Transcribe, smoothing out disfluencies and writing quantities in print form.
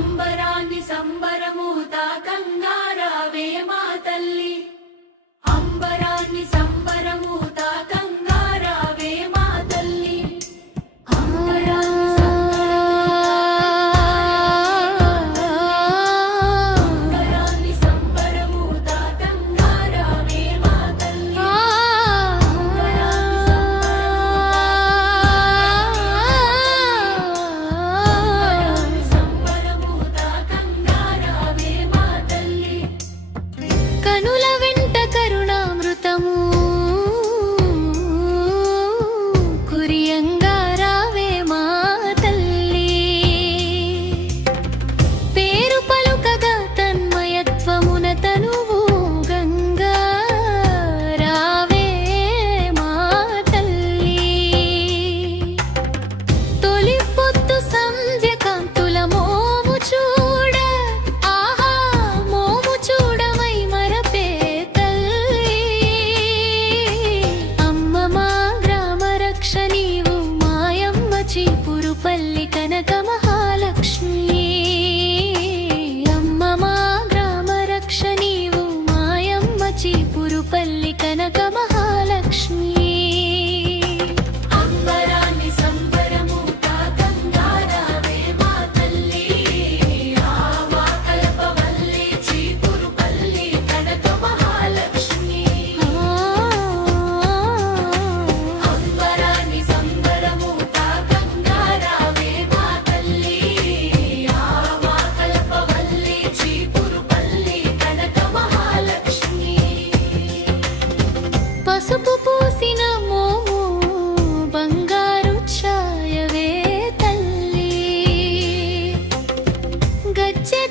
అంబరాన్ని సంబరమూత కంగారావే మా తల్లి అంబరాన్ని సంబరమూత కంగారావే మా తల్లి అంబరాన్ని సంబరమూత కంగారావే మా తల్లి సంబరమూత కంగారావే మా తల్లి కనుల వెంట కరుణామృతము కురియంగా రావే మా తల్లి పేరు పలుకగా తన్మయత్వమున తనువు గంగా రావే మా తల్లి తొలి పొద్దు సంధ్య కాంతుల మోము చూడ ఆహా మోము చూడమై మరపే తల్లి అమ్మ మా గ్రామ రక్ష నీవు మాయమ్మ చీపురుపల్లి కనక మహాలక్ష్మి అమ్మ మా గ్రామ రక్ష నీవు మాయమ్మ చీపురుపల్లి కనక మహాలక్ష్మి అంబరాన్ని సంబరమూత కంగారావే మా తల్లి ఆవా కల్పవల్లి చీపురుపల్లి కనక మహాలక్ష్మి అంబరాన్ని సంబరమూత కంగారావే మా తల్లి ఆవా కల్పవల్లి చీపురుపల్లి కనక మహాలక్ష్మి పసుపు పూసిన మోము బంగారు ఛాయవే తల్లి గజ్జె